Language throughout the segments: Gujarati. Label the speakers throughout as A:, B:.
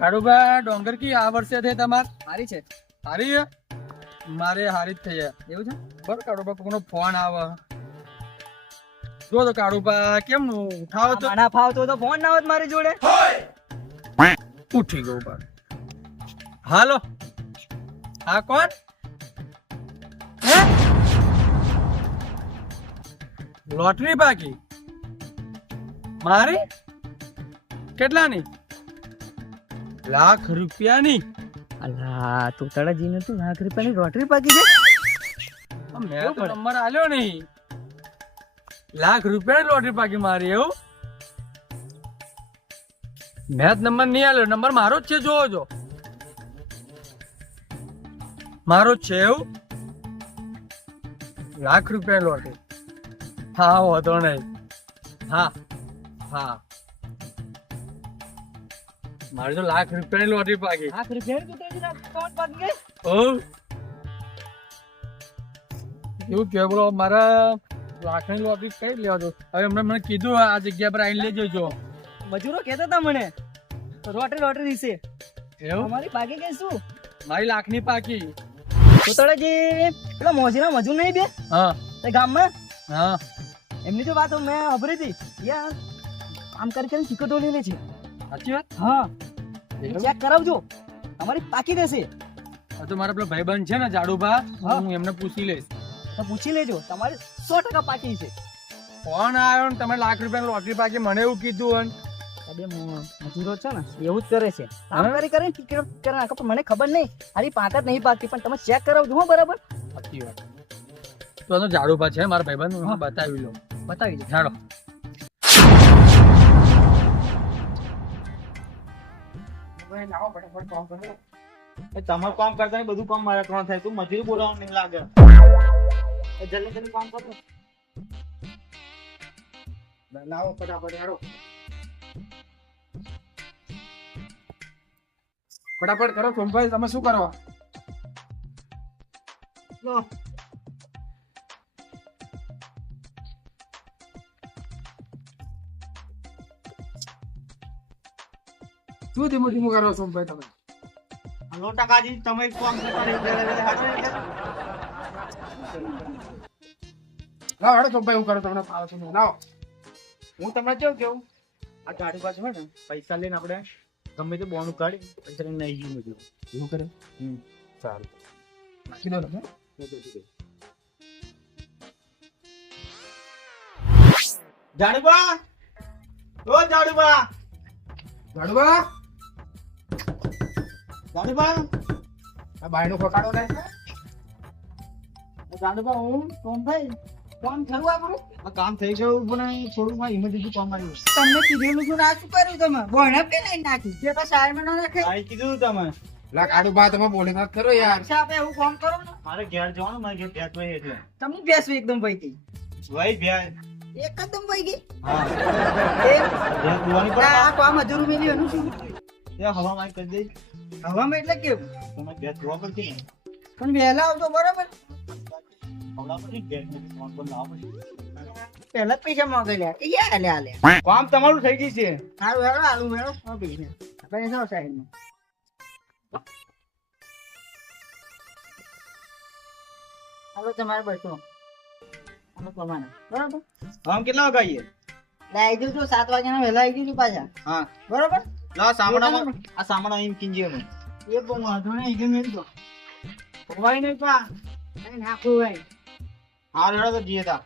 A: કાળુબા ડોંગર કી આ વર્ષે થઈ તમાર?
B: સારી છે.
A: હારી છે? મારે હારી જ થઈ
B: એવું છે?
A: બરાબર કાળુબા કોકનો ફોન આવે. જો તો કાળુબા કેમ ઉઠાવો તો
B: ના ફાવતો તો ફોન ના હોત મારી જોડે.
A: ઉઠી ગયો પણ હાલો. હા કોણ? લોટરી બાકી. મારી? કેટલાની? લાખ રૂપિયાની?
B: અલા તોતાળાજી નું તું લાખ રૂપિયાની રોટરી પાકી છે?
A: મેં તો નંબર આલ્યો નહીં. લાખ રૂપિયાની લોટરી પાકી મારી એવું? મેં જ નંબર નહીં આલ્યો નંબર મારો જ છે જોવો જો મારો જ છે એવું? લાખ રૂપિયાની લોટરી હા વાંધો નહીં. હા હા. મારી તો લાખ રૂપિયાની લોટરી પાકી.
B: લાખ રૂપિયાની ના
A: એવું કે બોલો મારા લાખની લોટરી કઈ લેવા દો હવે એમને મને કીધું આ જગ્યા પર આવીને લેજો જજો
B: મજૂરો કહેતા હતા મને લોટરી લોટરી વિશે.
A: એવું?
B: અમારી પાકી કે શું?
A: મારી લાખની પાકી.
B: તોતાળાજી પેલા મોજીના મજૂર નહીં બે?
A: હા.
B: તે ગામમાં?
A: હા.
B: એમની તો વાત મેં અભરી હતી. યાર આમ કરી કરીને ચીકો તોડી લે છે.
A: સાચી વાત?
B: હા. ચેક કરાવજો તમારી પાકી દેશે.
A: તો મારા પેલો ભાઈબંધ છે ને જાડુભા
B: હું.
A: એમને પૂછી લઈશ.
B: તો પૂછી લેજો. તમારી સો ટકા પાકી છે.
A: ફોન આવ્યો ને? તમે લાખ રૂપિયા લોટરી પાકી મને એવું કીધું
B: મજૂરો છે ને એવું જ કરે છે.
A: હા?
B: કરી કરીને ટિકિટ કરી નાખો પણ મને ખબર નહીં. પાંચ જ નહીં પાકતી પણ તમે ચેક કરાવજો હો બરાબર?
A: સાચી વાત. તો આ જાડુભા છે મારા ભાઈબંધ હું. બતાવી લો.
B: બતાવી દો.
A: જાડો
C: તમારું કામ કરતા નહીં બધું કામ મારા કરવાનું થાય. તું મજૂરી બોલાવવાનું નહીં લાગે. એ જલ્દી જલ્દી કામ કરો. લાવો ફટાફટ હાડો
A: ફટાફટ કરો સોમભાઈ તમે શું કરવા શું ધીમું ધીમું કરો ભાઈ તમે?
C: હલો ટકાજી તમે કોમ નહીં
A: હેડો સોમભાઈ હું કરો તમને ફાવે છે. લાવો.
C: હું તમને કેવું કેવું? આ ગાડી પાસે હોય ને પૈસા લઈને આપણે ગમે તે બોનું કાઢી પૈસા લઈને નહીં ગયું મજૂર
A: એવું કરે?
C: હમ.
A: સારું. નાખી દો તમે.
C: જાડુબા? ઓ જાડુબા?
A: જાડુભા બાયનો ખોકાડો ને
C: જાડુબા હું સોમભાઈ કામ થયું આપણું? આ કામ થઈ ગયું પણ થોડું માં ઇમરજન્સી કામ આવ્યું
B: તમને કીધેલું છું આ શું કર્યું તમે? બોયણા પે નહીં નાખી. જે તો સાઈડમાં ના નાખે.
C: આ કીધું તમે.
A: લા તમે બોલે ના કરો યાર.
B: સાહેબ એવું કામ કરો ને.
C: મારે ઘેર જવાનું મારે ઘેર હોય એટલે.
B: તમને બેસવું એકદમ
C: ભાઈ ભેટ
B: એકદમ પૈકી
C: હા.
B: એ
C: ભેટ ધોવાની
B: આ કામ મજૂર મિલી એનું શું?
C: હવામાં કરી દે
B: હવામાં એટલે કેવું?
C: તમે ગેસ જોવા પડતી ને
B: પણ વહેલા આવતો બરાબર?
C: પડશે.
B: પહેલા પૈસા માંગે લે. કે યા લે લે.
C: કામ તમારું થઈ ગયું છે.
B: સારું હેડો આલુ આપણે જાઓ તમારે બેસો. અમે પ્રમાણે બરાબર?
C: આમ કેટલા વાગે આવીએ?
B: એટલે આવી જજો સાત વાગ્યાના વહેલા આવી ગયું પાછા.
C: હા.
B: બરાબર?
C: લા સામણામાં આ સામણા એમ કિંજી અમે
B: એ બહુ વાંધો નહીં મેળ દો હોય નહીં પા. નહીં નાખું ભાઈ
C: હા રેડો તો જઈએ તા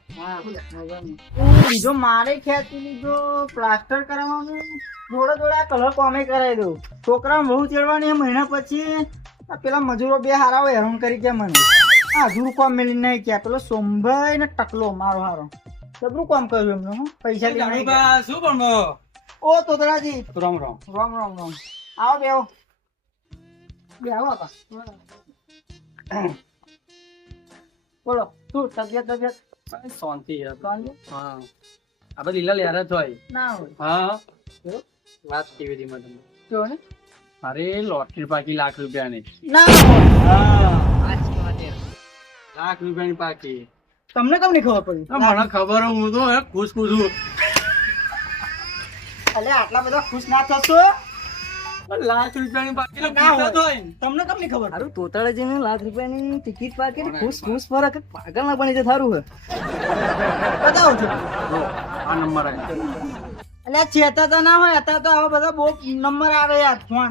B: બીજો મારે ખેંચી લીધો પ્લાસ્ટર કરાવવાનું. થોડા થોડા કલર કોમે કરાવી દઉં. છોકરા બહુ ચડવાની મહિના પછી આ પેલા મજૂરો બે હારા હોય હેરાન કરી કે મને. આ અધૂરું કામ મેલી નહીં કે પેલો સોમભાઈ ને ટકલો મારો હારો. જબરું કોમ કર્યું એમને હો. પૈસા ગયા.
A: શું ભણવો?
B: ઓ તોતરાજી
A: રામ રામ.
B: રામ રામ રામ. આવો બેહો. બે આવો આપા બોલો શું તબિયત તબિયત?
A: શાંતિ છે.
B: શાંતિ?
A: હા. આપણે લીલા લેરા જ હોય.
B: ના હોય.
A: હા. વાત કેવી હતી મેં તમને?
B: જો ને
A: અરે લોટરી પાકી લાખ રૂપિયાની.
B: ના
A: લાખ રૂપિયાની પાકી.
B: તમને કેમ નહીં ખબર પડી?
A: મને ખબર હું તો ખુશ ખુશ છું.
B: અલે આટલા બધા ખુશ ના થશો?
A: લાખ રૂપિયાની
B: ના હોય. તમને નહીં ખબર?
D: હારું તોતાળાજીને લાખ રૂપિયાની ટિકિટ પાકે ખુશ ખુશ ફરક પાગલ ના બની જાય થારું હે.
B: બતાવો છો.
A: આ નંબર આવ્યો.
B: ચેતા તો ના હોય અત્યારે તો આવા બધા બહુ નંબર આવે યાર ફોન.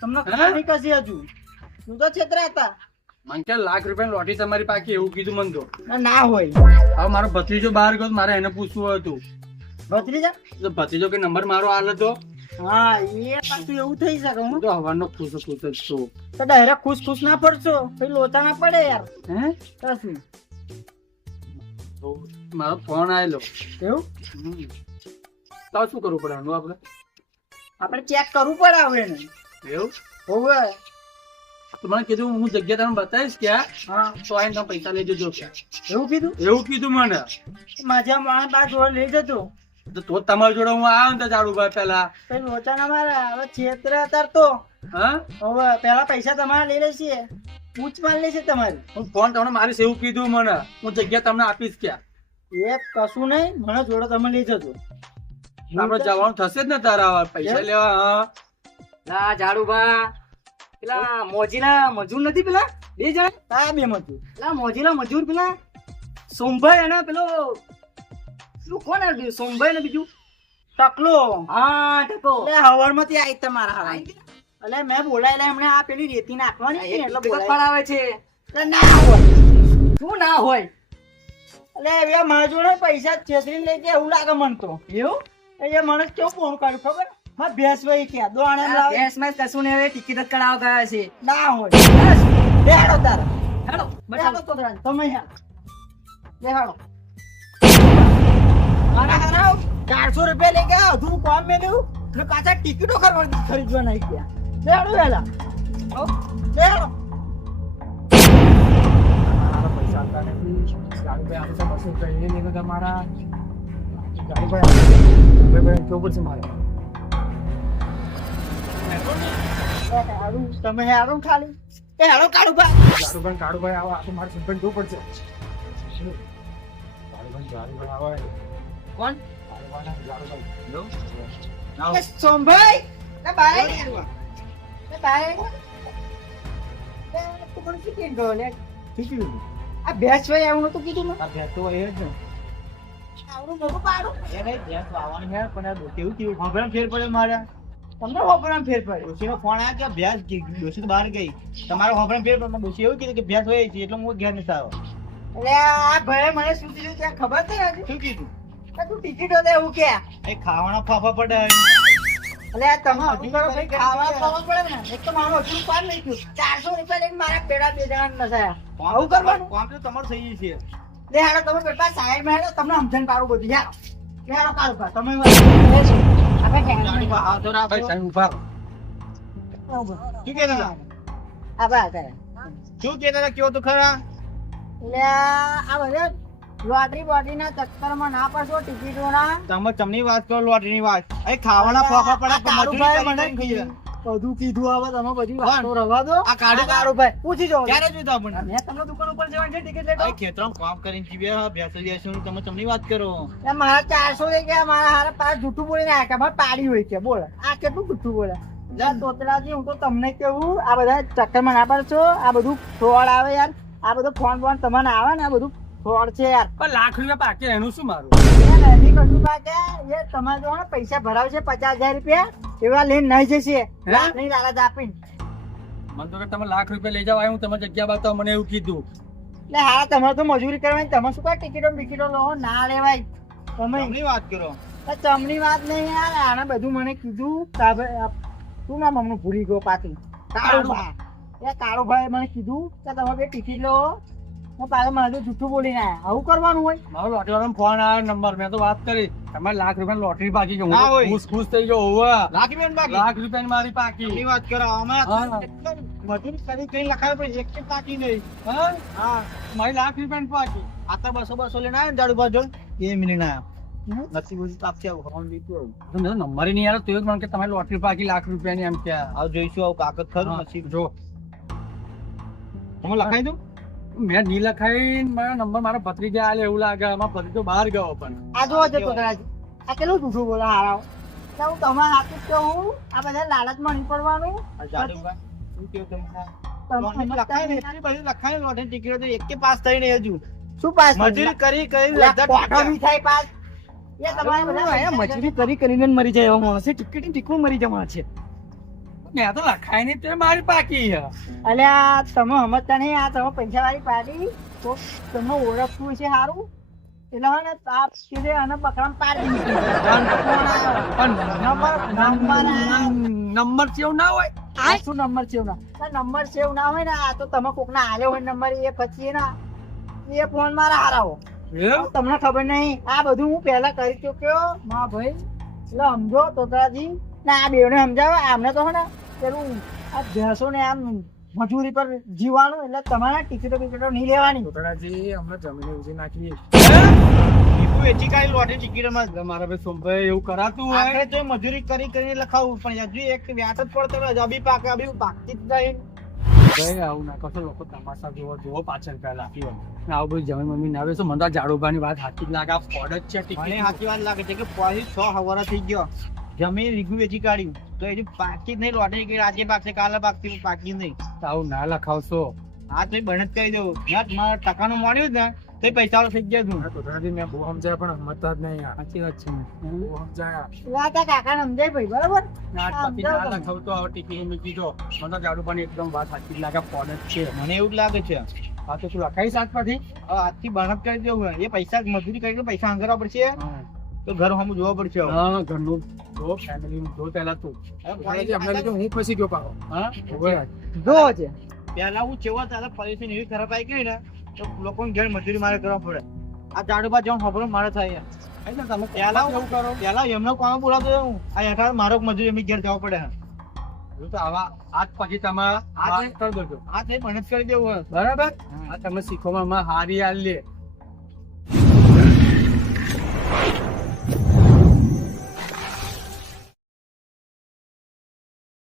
B: તમને ખબર કશી હજુ. તો છેતરા હતા.
A: મને કે લાખ રૂપિયાની લોટી તમારી પાકી એવું કીધું મને તો.
B: ના, ના હોય.
A: હવે મારો ભત્રીજો બહાર ગયો મારે એને પૂછવું હતું.
B: ભત્રીજા
A: ભત્રીજો કે નંબર મારો હાલ હતો
B: હા એ પાછું એવું થઈ શકે હું.
A: હું તો હવાનો ખુશ ખુશ જ છું.
B: તો ડાયરેક્ટ ખુશ ખુશ ના પડશો. પછી લોચા ના પડે યાર.
A: હે?
B: કશું
A: મારો ફોન આવેલો
B: એવું?
A: તો શું કરવું પડે આનું આપણે?
B: આપણે ચેક કરવું પડે હવે
A: એવું?
B: હોવે.
A: મને કીધું હું જગ્યા તમને બતાવીશ ક્યાં?
B: હા.
A: તો આઈને તમે પૈસા લઈ જજો
B: એવું કીધું?
A: એવું કીધું મને?
B: મજા માણસ બા જોડે લઈ જતો
A: તો તો તમારી જોડે હું આવ્યો ને તો જાડુભાઈ પેલા.
B: પછી મારા હવે છેતર અત્યારે તો.
A: હા?
B: હવે પેલા પૈસા તમારે લઈ લેશે પૂછ માલ લેશે તમારી.
A: હું ફોન તમને મારી એવું કીધું મને. હું જગ્યા તમને આપીશ ક્યાં?
B: એ કશું નહીં મને જોડે તમે લઈ જજો.
A: આપણે જવાનું થશે જ ને તારા પૈસા લેવા હા?
D: ના ઝાડુભા પેલા મોજીલા મજૂર નથી પેલા? બે જણા?
B: હા બે મજૂર.
D: પેલા મોજીલા મજૂર પેલા? સોમભાઈ અને પેલો પેલું કોણ આવ્યું? સોમભાઈ ને બીજું?
B: ટકલો.
D: હા ટકો
B: એટલે હવારમાંથી આવી તમારા હારા. એટલે મેં બોલાયેલા એમણે આ પેલી રેતી નાખવાની ને એટલે બોલાયેલા.
D: પડાવે છે.
B: એટલે ના હોય.
D: શું ના હોય?
B: એટલે એ મારા જોડે પૈસા છેતરી લઈ ગયા એવું લાગે મને તો.
D: એવું?
B: એ મને કેવું ફોન કર્યું ખબર? હા ભેંસ ભાઈ ગયા દોણ એમ
D: માં કશું ને હવે ટિકિટ જ કરાવ ગયા છે.
B: ના હોય. બેહાડો તારે.
D: હેડો
B: બેહાડો તો તમે હેડ. બેહાડો. ચારસો રૂપિયા લઈ ગયા અધૂરું કામ મેલ્યું ને પાછા ટિકિટો ખરીદવા ખરીદવા નહીં ગયા બેહાડો.
A: વેલા પૈસા આપતા નથી કહીએ નહીં તો તમારા જાડુભાઈ જાડુભાઈ કેવું પડશે મારે?
B: તમે હારો ખાલી. એ બા
A: કાળુભાઈ આવો આખું મારે સુનભાઈ જોવું પડશે. આવે.
D: કોણ?
B: એ સોમભાઈ એ બાય એ Nó એ તું પણ શું કેમ ગયો લે આ ભેંસ ભાઈ આવું નતું કીધું
A: આ ભેંસ તો એ જ ને.
B: આવડું મોટું પાડું.
C: એને ભેંસ વાવવાની છે પણ આ કેવું કેવું ખબર ફેર પડે મારા.
B: તમને હોપરામ ફેર પડે
C: ડોશીનો ફોન આવ્યો કે ભેંસ ગઈ. ડોશી તો બહાર ગઈ. તમારો હોભળામાં ફેર પડે ડોશી એવું કીધું કે ભેંસ હોય છે એટલે હું ઘેર નથી આવ્યો.
B: એટલે આ ભાઈ મને શું કીધું ત્યાં ખબર છે?
C: શું કીધું?
B: તું ટિકિટ લે એવું કે.
C: એ ખાવાના ફાફા પડે
B: એટલે તમે હજુ કરો ભાઈ ખાવા ખાવા પડે ને એક તો મારું હજુ પાર નહીં થયું. ચારસો રૂપિયા લઈને મારા પેડા બે જણા નસાયા આવું કરવાનું?
C: કામ તો તમારું થઈ છે.
B: લે હાલો તમે પેલા સાહેબમાં તમને સમજણ પાડું બધું. યાર લે તમે આપણે
C: જાણી બા,
A: સાહેબ
B: ઊભા કરે
C: શું? કયો તો ખરા?
B: એટલે આ બધા લોટરી બોટરીના ચક્કરમાં ના પડશો ટિકિટોના.
C: તમે ચમની વાત કરો લોટરીની વાત. એ ખાવાના ફોફા પડે મજૂરી
B: મને બધું કીધું આવે તમે
C: પછી
B: વાતો રવા દો.
C: આ કાઢો
B: કારો ભાઈ પૂછી જો
C: ક્યારે જોઈતો આપણને?
B: મેં તમને દુકાન ઉપર જવાનું છે ટિકિટ લેતો.
C: ખેતરમાં કામ કરીને જીવ્યા ભેંસો લેશું તમે ચમની વાત કરો.
B: એ મારા ચારસો લઈ ગયા મારા હારે પાંચ જૂઠું બોલીને આ કે મારે પાડી હોય છે બોલ. આ કેટલું જૂઠું બોલે? તોતરાજી હું તો તમને કેવું આ બધા ચક્કરમાં ના પડશો આ બધું ફ્રોડ આવે યાર. આ બધું ફોન ફોન તમને આવે ને આ બધું ફ્રોડ છે યાર.
A: પણ લાખ રૂપિયા પાકે એનું શું મારું?
B: એ કશું બાકે એ તમારે જો પૈસા ભરાવશે પચાસ હજાર રૂપિયા એવા લઈને નહીં જશે. લાખની લાલચ આપીને.
A: મને તો કે તમે લાખ રૂપિયા લઈ જાવ હું તમે જગ્યા બતાવો મને એવું કીધું.
B: એટલે હા તમારે તો મજૂરી કરવાની તમે શું કાંઈ ટિકિટો બિકિટો લો ના લેવાય. તમે
C: વાત કરો.
B: ચમની વાત નહીં યાર આને બધું મને કીધું તું નામ હમણાં ભૂલી ગયો પાછું. કાળુભાઈ. એ કાળુભાઈ મને કીધું કે તમે બે ટિકિટ લો. હું પાછળ મારે જૂઠું બોલીને આયા. આવું કરવાનું હોય?
A: મારો લોટરી વાળાનો ફોન આવ્યો નંબર. મેં તો વાત કરી. તમારે લાખ રૂપિયા લોટરી પાકી ગઈ હું
C: ના
A: તો
C: હોય.
A: ખુશ ખુશ થઈ ગયો હોવા
C: લાખ રૂપિયાની બાકી?
A: લાખ રૂપિયાની મારી પાકી.
C: ચમની વાત કરો. અમે મજૂરી કરી કઈ લખાવે પણ એક કે બાકી નહીં.
A: હા?
C: હા.
A: મારી લાખ રૂપિયાની પાકી.
C: આ તો બસો બસો લઈને આવ્યો દાડુ બાજુ. એ મિનિટ આવ્યા. આપશે આવું. આવું
A: નંબર નહીં આવ્યો તો મને કે તમારી લોટરી પાકી લાખ રૂપિયાની એમ કે.
C: આવ જોઈશું આવું કાગળ ખરું નસીબ.
A: જો.
C: તમે લખાઈ દઉં
A: મેં ની લખાઈ મારો નંબર મારા ભત્રીજા આલે એવું લાગે મારો ભત્રીજો બહાર ગયો પણ.
B: આ જોવો છે તોતરાજી આ કેટલું જૂઠું બોલે હારાઓ. એટલે હું તમારે હાથું જ કહું આ બધા લાલચમાં નહીં પડવાનું.
C: ટિકિટો તો એકે પાસ થઈ નહીં હજુ.
B: શું પાસ
C: મજૂરી કરી કરી
B: થાય પાસ. એ તમારે બધા
D: અહીંયા મજૂરી કરી કરીને મરી જાય એવા માણસ. ટિકિટ ટીકું મરી જવા છે.
A: મેં તો લખાય નહીં તે મારી પાકી
B: અલ્યા તમે સમજતા નહીં આ તમે પૈસા વાળી પાડી તો તમને ઓળખવું છે સારું એટલે હે તાપ સીધે અને બકરામ પાડી નંબર નંબર આ-
A: ના હોય.
B: આ શું નંબર સેવ ના? નંબર સેવ ના હોય ને આ તો તમે કોક ના આલ્યો હોય નંબર એ પછી ના એ ફોન મારા હારાવો? તમને ખબર નહીં. આ બધું હું પહેલા કરી ચુક્યો. મા ભાઈ એટલે સમજો તોતાજી. ને આ બેવને સમજાવો. આમને તો હે ને પેલું આ ભેંસો ને આમ મજૂરી પર જીવાનું એટલે તમારા ટિકિટો બિકિટો નહીં લેવાની.
A: છોકરાજી અમે જમીન ઉજી નાખીએ.
C: ટીકું વેચી કાઢી લોટરી ટિકિટમાં? જ.
A: મારા ભાઈ સોમભાઈ એવું કરાતું હોય.
C: આખરે તો મજૂરી કરી કરીને લખાવું પણ હજુ એક વ્યાજ જ પડતો. અભી પાકે અભી પાકતી જ નહીં.
A: ભાઈ આવું ના કરશો લોકો તમાશા જોવો જોવો પાછળ ને આવું બધું જમીન મમ્મી ના આવે છે મને તો આ વાત હાથી જ લાગે આ ફોડ જ છે
C: મને
A: ટિકિટ
C: સાચી વાત લાગે છે કે પછી છ હવારા થઈ ગયો. જમીન રીગુ વેચી કાઢ્યું. તો એ પાકી જ નહીં લોટરી કે આજે પાકશે કાલે પાકશે પાકી નહીં.
A: આવું ના લખાવશો.
C: આ તો બને જ કહી દઉં. યાર મારા ટકાનું મળ્યું ને તો પૈસા થઈ ગયા તું
A: છોકરાજી મેં બહુ સમજાય પણ સમજતા જ નહીં સાચી વાત છે. બહુ સમજાયા.
B: વાત કાકાને સમજાય ભાઈ બરાબર?
A: ના પછી ના. લખાવતો હવે ટીકી મૂકી દો. મને તો જાડુભાની એકદમ વાત સાચી લાગે ફોન જ છે.
C: મને એવું જ લાગે છે.
A: હા તો તું લખાઈ આજ પછી
C: હવે આજથી બનત કરી દેવું. એ પૈસા મજૂરી કરીને પૈસા અંગરવા પડશે. તો ઘર હમ જોવા પડશે.
A: હા ઘરનું. જો ફેમિલી જો પહેલા તું. અમને લીધે હું ફસી ગયો પાછો.
C: હા?
B: જો છે.
C: પેલા હું ચેવા તારા પરિસ્થિતિ એવી ખરાબ આવી ગઈ ને તો લોકોને ઘેર મજૂરી મારે કરવા પડે. આ જાડુબા જવાનું ખબર મારે થાય
A: તમે
C: પહેલા
A: એવું કરો?
C: પેલા એમનો કામ બોલાતો હું? આ હેઠળ મારો મજૂરી એમની ઘેર જવા પડે
A: તો આવા આજ પછી તમારા
C: આજ-
A: કરી દેજો.
C: આ થઈ મહેનત કરી દેવું
A: બરાબર? આ તમે શીખવામાં હારી હાલ લે.